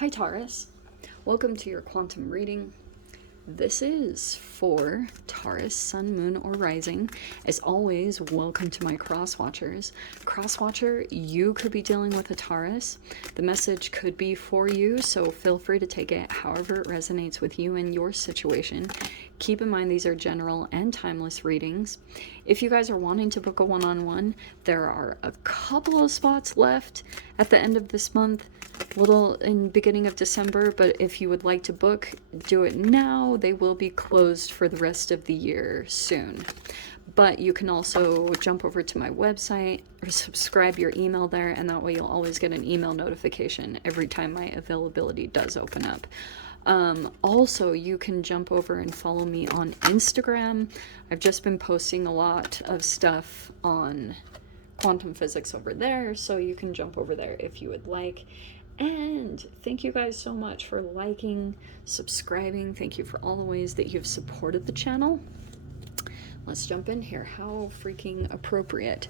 Hi Taurus, welcome to your quantum reading. This is for Taurus, Sun, Moon, or Rising. As always, welcome to my cross-watchers. Cross-watcher, you could be dealing with a Taurus. The message could be for you, so feel free to take it however it resonates with you and your situation. Keep in mind these are general and timeless readings. If you guys are wanting to book a one-on-one, there are a couple of spots left at the end of this month, little in beginning of December, but if you would like to book, do it now. They will be closed for the rest of the year soon. But you can also jump over to my website or subscribe your email there, and that way you'll always get an email notification every time my availability does open up. Also, you can jump over and follow me on Instagram. I've just been posting a lot of stuff on quantum physics over there, so you can jump over there if you would like. And thank you guys so much for liking, subscribing. Thank you for all the ways that you've supported the channel. Let's jump in here. How freaking appropriate.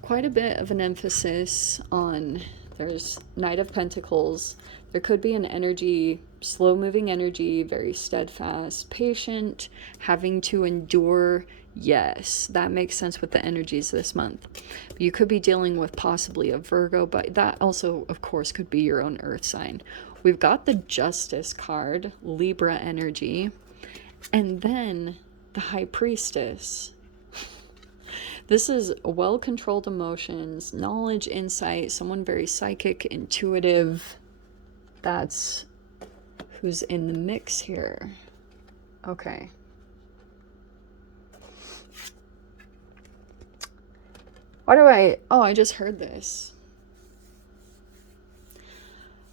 Quite a bit of an emphasis on, there's Knight of Pentacles. There could be an energy, slow-moving energy, very steadfast, patient, having to endure. Yes, that makes sense with the energies this month. You could be dealing with possibly a Virgo, but that also, of course, could be your own earth sign. We've got the Justice card, Libra energy, and then the High Priestess. This is well-controlled emotions, knowledge, insight, someone very psychic, intuitive. That's who's in the mix here. Okay. I just heard this.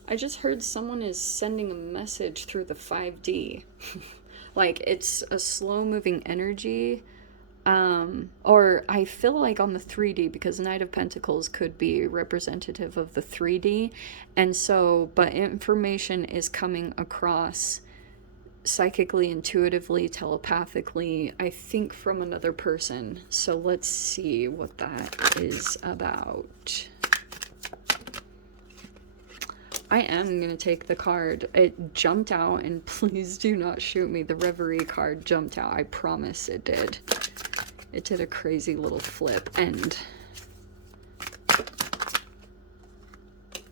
I just heard someone is sending a message through the 5D. Like, it's a slow-moving energy. Or I feel like on the 3D, because Knight of Pentacles could be representative of the 3D. And so, but information is coming across psychically, intuitively, telepathically, I think from another person. So let's see what that is about. I am going to take the card. It jumped out, and please do not shoot me. The Reverie card jumped out. I promise it did. It did a crazy little flip, and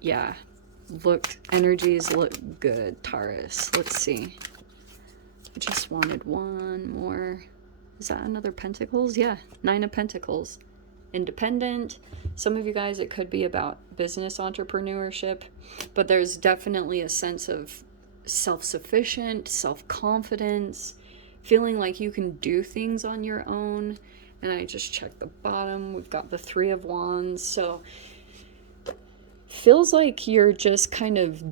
yeah, look, energies look good, Taurus. Let's see. I just wanted one more. Is that another Pentacles? Yeah, 9 of Pentacles. Independent. Some of you guys, it could be about business entrepreneurship, but there's definitely a sense of self-sufficient, self-confidence, feeling like you can do things on your own. And I just checked the bottom. We've got the 3 of Wands. So feels like you're just kind of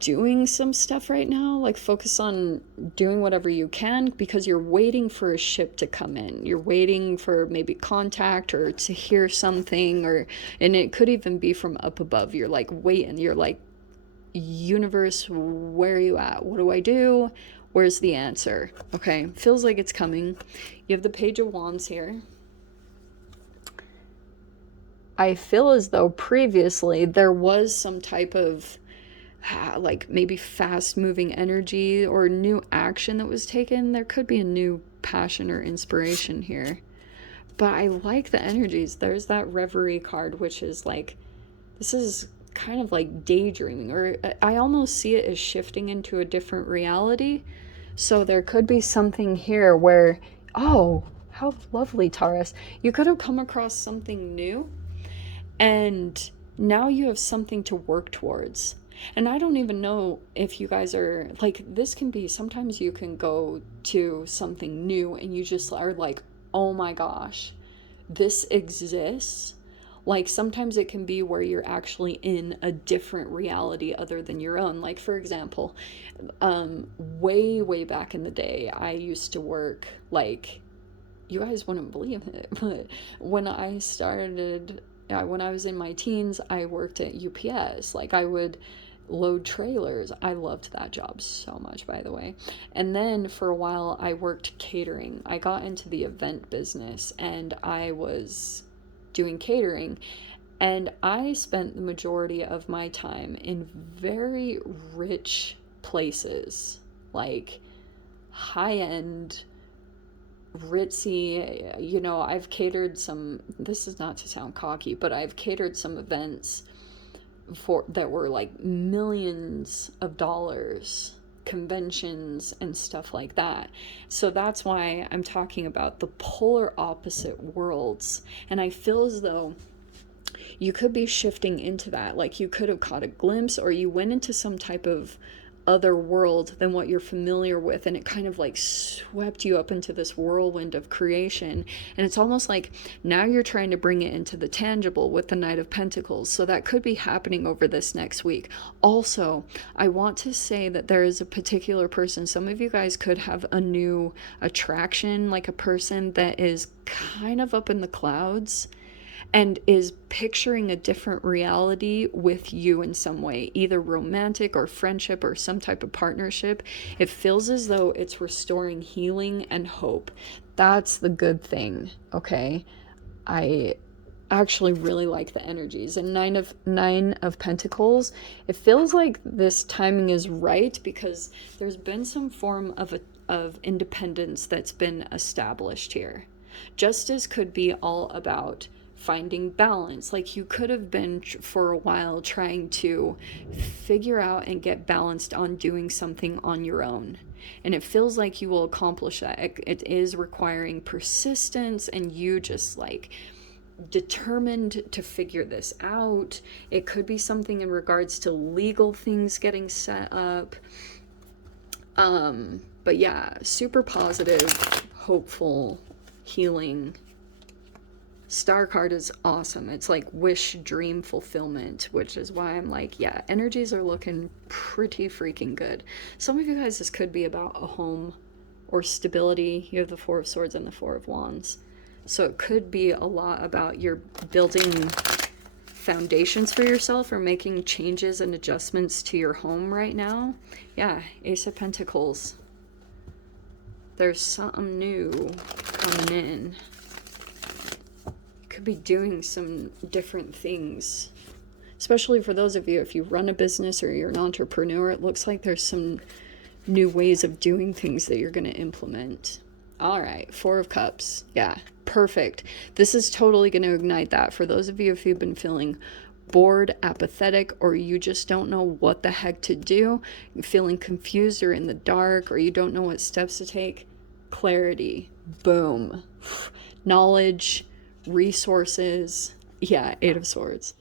doing some stuff right now, like focus on doing whatever you can because you're waiting for a ship to come in. You're waiting for maybe contact or to hear something, or and it could even be from up above. You're like waiting. You're like, universe, where are you at? What do I do? Where's the answer? Okay, feels like it's coming. You have the Page of Wands here. I feel as though previously there was some type of like maybe fast moving energy or new action that was taken. There could be a new passion or inspiration here, but I like the energies. There's that Reverie card, which is like, this is kind of like daydreaming, or I almost see it as shifting into a different reality. So there could be something here where, oh, how lovely, Taurus, you could have come across something new and now you have something to work towards. And I don't even know if you guys are like, this can be, sometimes you can go to something new and you just are like, oh my gosh, this exists. Like sometimes it can be where you're actually in a different reality other than your own. Like for example, way back in the day, I used to work, like, you guys wouldn't believe it, but when I started, when I was in my teens, I worked at UPS. Like I would load trailers. I loved that job so much, by the way. And then for a while I worked catering. I got into the event business and I was doing catering, And I spent the majority of my time in very rich places, like high-end, ritzy, you know, I've catered some, this is not to sound cocky, but I've catered some events for that were like millions of dollars, conventions and stuff like that. So that's why I'm talking about the polar opposite worlds. And I feel as though you could be shifting into that. Like you could have caught a glimpse, or you went into some type of other world than what you're familiar with, and it kind of like swept you up into this whirlwind of creation. And it's almost like now you're trying to bring it into the tangible with the Knight of Pentacles. So that could be happening over this next week. Also, I want to say that there is a particular person, some of you guys could have a new attraction, like a person that is kind of up in the clouds and is picturing a different reality with you in some way, either romantic or friendship or some type of partnership. It feels as though it's restoring healing and hope. That's the good thing, okay? I actually really like the energies. And nine of Pentacles, it feels like this timing is right because there's been some form of independence that's been established here. Justice could be all about finding balance. Like you could have been for a while trying to figure out and get balanced on doing something on your own. And it feels like you will accomplish that. It is requiring persistence and you just like determined to figure this out. It could be something in regards to legal things getting set up. But yeah, super positive, hopeful, healing. Star card is awesome. It's like wish, dream fulfillment, which is why I'm like, yeah, energies are looking pretty freaking good. Some of you guys, this could be about a home or stability. You have the Four of Swords and the Four of Wands. So it could be a lot about you're building foundations for yourself or making changes and adjustments to your home right now. Yeah, Ace of Pentacles. There's something new coming in. Could be doing some different things, especially for those of you, if you run a business or you're an entrepreneur, it looks like there's some new ways of doing things that you're going to implement. All right, Four of Cups. Yeah, perfect. This is totally going to ignite that. For those of you, if you've been feeling bored, apathetic, or you just don't know what the heck to do, feeling confused or in the dark, or you don't know what steps to take, clarity. Boom. Knowledge, resources. Yeah, Eight of Swords.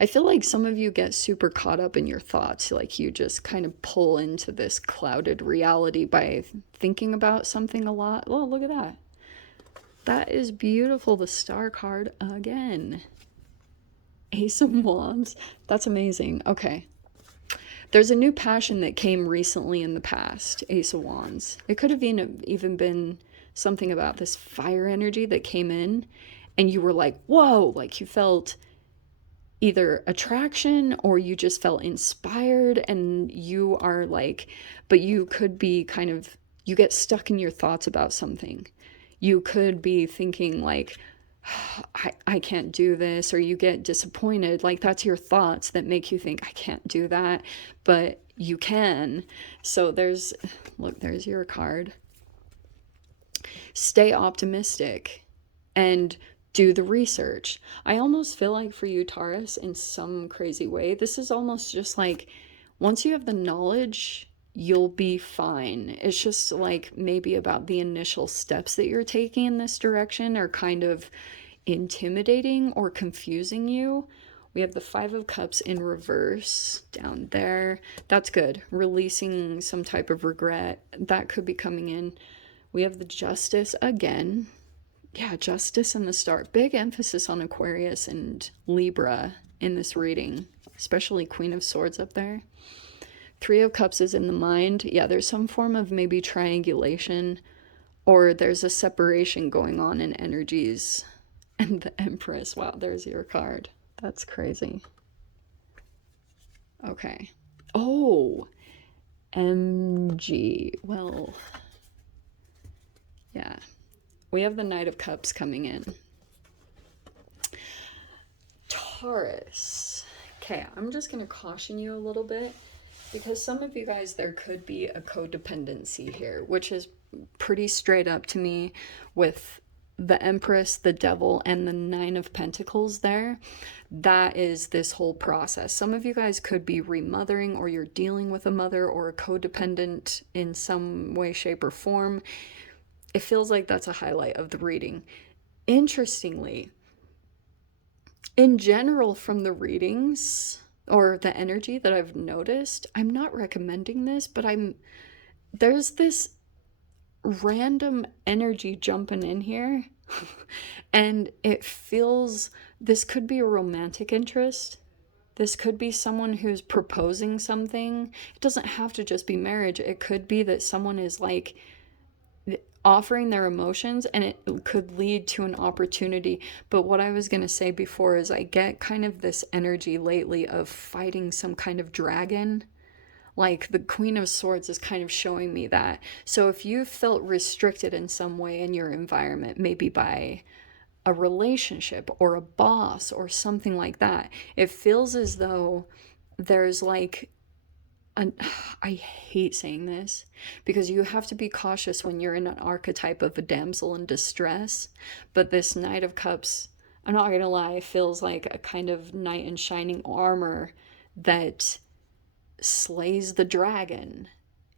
I feel like some of you get super caught up in your thoughts, like you just kind of pull into this clouded reality by thinking about something a lot. Oh, look at that. That is beautiful. The Star card again. Ace of Wands. That's amazing. Okay. There's a new passion that came recently in the past. Ace of Wands. It could have even been something about this fire energy that came in and you were like, whoa, like you felt either attraction or you just felt inspired, and you are like, but you could be kind of, you get stuck in your thoughts about something. You could be thinking like, I can't do this, or you get disappointed. Like that's your thoughts that make you think I can't do that, but you can. So there's, look, there's your card. Stay optimistic and do the research. I almost feel like for you, Taurus, in some crazy way, this is almost just like once you have the knowledge, you'll be fine. It's just like maybe about the initial steps that you're taking in this direction are kind of intimidating or confusing you. We have the Five of Cups in reverse down there. That's good. Releasing some type of regret that could be coming in. We have the Justice again. Yeah, Justice and the Star. Big emphasis on Aquarius and Libra in this reading, especially Queen of Swords up there. Three of Cups is in the mind. Yeah, there's some form of maybe triangulation, or there's a separation going on in energies. And the Empress. Wow, there's your card. That's crazy. Okay. Oh, MG. Well, yeah. We have the Knight of Cups coming in. Taurus. Okay, I'm just going to caution you a little bit because some of you guys, there could be a codependency here, which is pretty straight up to me with the Empress, the Devil, and the Nine of Pentacles there. That is this whole process. Some of you guys could be remothering, or you're dealing with a mother or a codependent in some way, shape, or form. It feels like that's a highlight of the reading. Interestingly, in general, from the readings or the energy that I've noticed, I'm not recommending this, but there's this random energy jumping in here. And it feels, this could be a romantic interest. This could be someone who's proposing something. It doesn't have to just be marriage. It could be that someone is like offering their emotions, and it could lead to an opportunity. But what I was going to say before is I get kind of this energy lately of fighting some kind of dragon. Like the Queen of Swords is kind of showing me that. So if you felt restricted in some way in your environment, maybe by a relationship or a boss or something like that, it feels as though there's like I hate saying this because you have to be cautious when you're in an archetype of a damsel in distress, but this Knight of Cups, I'm not gonna lie, feels like a kind of knight in shining armor that slays the dragon,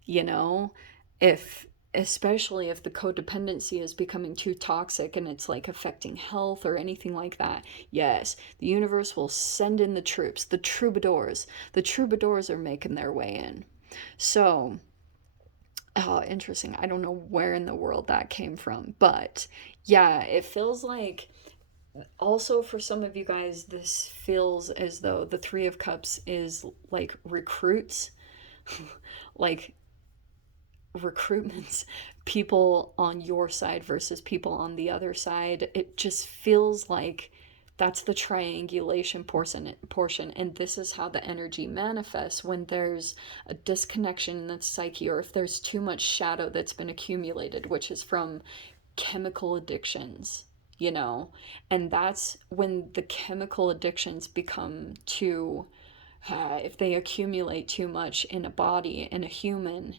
you know? If Especially if the codependency is becoming too toxic and it's like affecting health or anything like that, yes, the universe will send in the troops, the troubadours. The troubadours are making their way in. So, oh, interesting. I don't know where in the world that came from, but yeah, it feels like, also for some of you guys, this feels as though the Three of Cups is like recruits, like recruitments, people on your side versus people on the other side. It just feels like that's the triangulation portion, and this is how the energy manifests when there's a disconnection in the psyche, or if there's too much shadow that's been accumulated, which is from chemical addictions, you know. And that's when the chemical addictions become too if they accumulate too much in a body, in a human,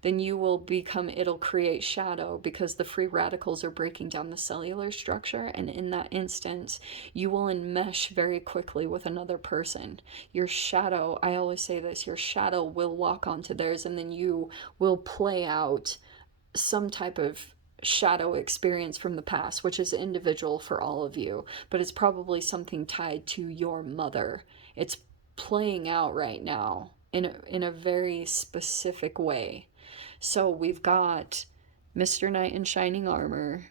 then you will become, it'll create shadow because the free radicals are breaking down the cellular structure. And in that instance, you will enmesh very quickly with another person. Your shadow, I always say this, your shadow will walk onto theirs, and then you will play out some type of shadow experience from the past, which is individual for all of you, but it's probably something tied to your mother. It's playing out right now in a very specific way. So we've got Mr. Knight in shining armor,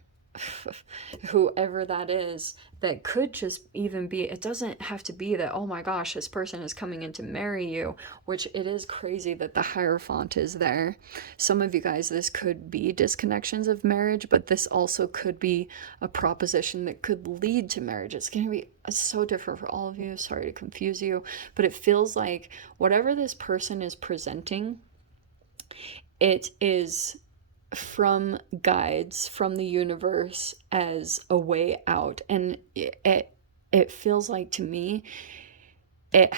whoever that is, that could just even be, it doesn't have to be that, oh my gosh, this person is coming in to marry you, which it is crazy that the Hierophant is there. Some of you guys, this could be disconnections of marriage, but this also could be a proposition that could lead to marriage. It's going to be so different for all of you. Sorry to confuse you, but it feels like whatever this person is presenting, it is from guides from the universe as a way out. And it feels like to me it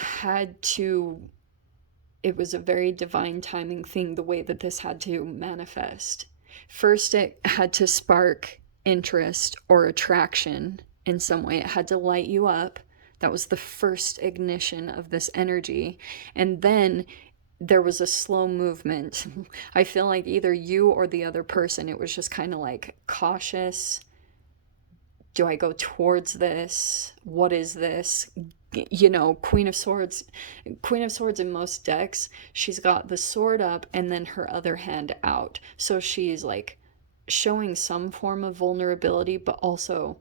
was a very divine timing thing, the way that this had to manifest. First, it had to spark interest or attraction in some way. It had to light you up. That was the first ignition of this energy. And then there was a slow movement. I feel like either you or the other person, it was just kind of like cautious. Do I go towards this? What is this? You know, Queen of Swords in most decks, she's got the sword up and then her other hand out. So she's like showing some form of vulnerability, but also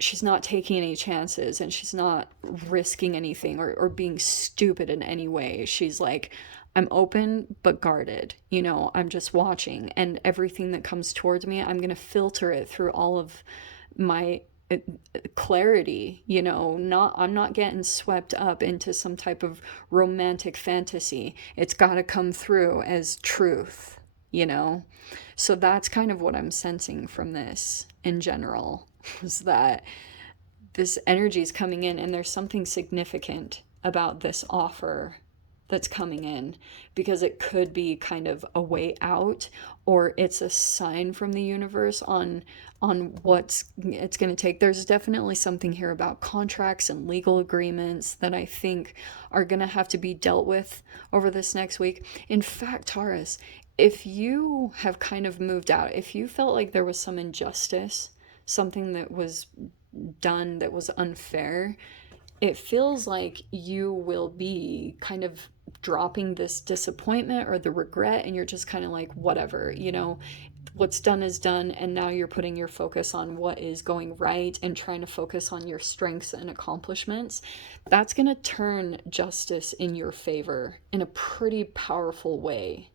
she's not taking any chances, and she's not risking anything or being stupid in any way. She's like, I'm open but guarded, you know, I'm just watching, and everything that comes towards me, I'm going to filter it through all of my clarity, you know. I'm not getting swept up into some type of romantic fantasy. It's got to come through as truth, you know. So that's kind of what I'm sensing from this in general, is that this energy is coming in, and there's something significant about this offer that's coming in, because it could be kind of a way out, or it's a sign from the universe on what it's going to take. There's definitely something here about contracts and legal agreements that I think are going to have to be dealt with over this next week. In fact, Taurus, if you have kind of moved out, if you felt like there was some injustice, something that was done that was unfair, it feels like you will be kind of dropping this disappointment or the regret, and you're just kind of like, whatever, you know, what's done is done, and now you're putting your focus on what is going right and trying to focus on your strengths and accomplishments. That's going to turn justice in your favor in a pretty powerful way.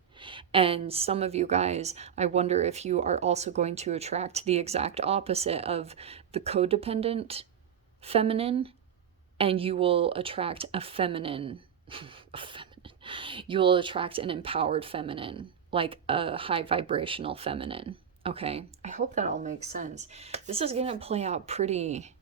And some of you guys, I wonder if you are also going to attract the exact opposite of the codependent feminine, and you will attract a feminine, you will attract an empowered feminine, like a high vibrational feminine. Okay, I hope that all makes sense. This is going to play out pretty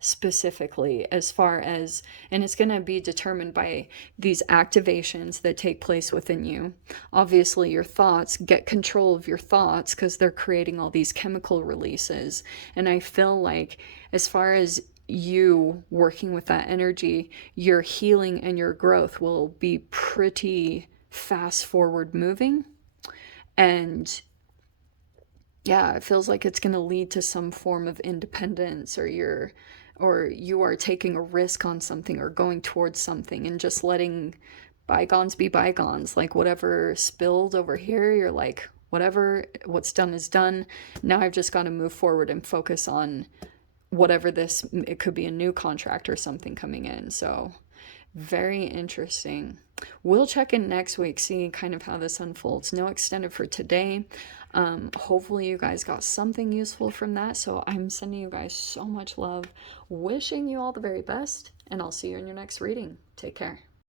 specifically as far as, and it's going to be determined by these activations that take place within you. Obviously, your thoughts, get control of your thoughts, because they're creating all these chemical releases. And I feel like, as far as you working with that energy, your healing and your growth will be pretty fast forward moving. And yeah, it feels like it's going to lead to some form of independence, or you are taking a risk on something or going towards something and just letting bygones be bygones. Like, whatever spilled over here, you're like, whatever, what's done is done. Now I've just got to move forward and focus on whatever this, it could be a new contract or something coming in. So very interesting. We'll check in next week, see kind of how this unfolds. No extended for today. Hopefully you guys got something useful from that. So I'm sending you guys so much love, wishing you all the very best, and I'll see you in your next reading. Take care.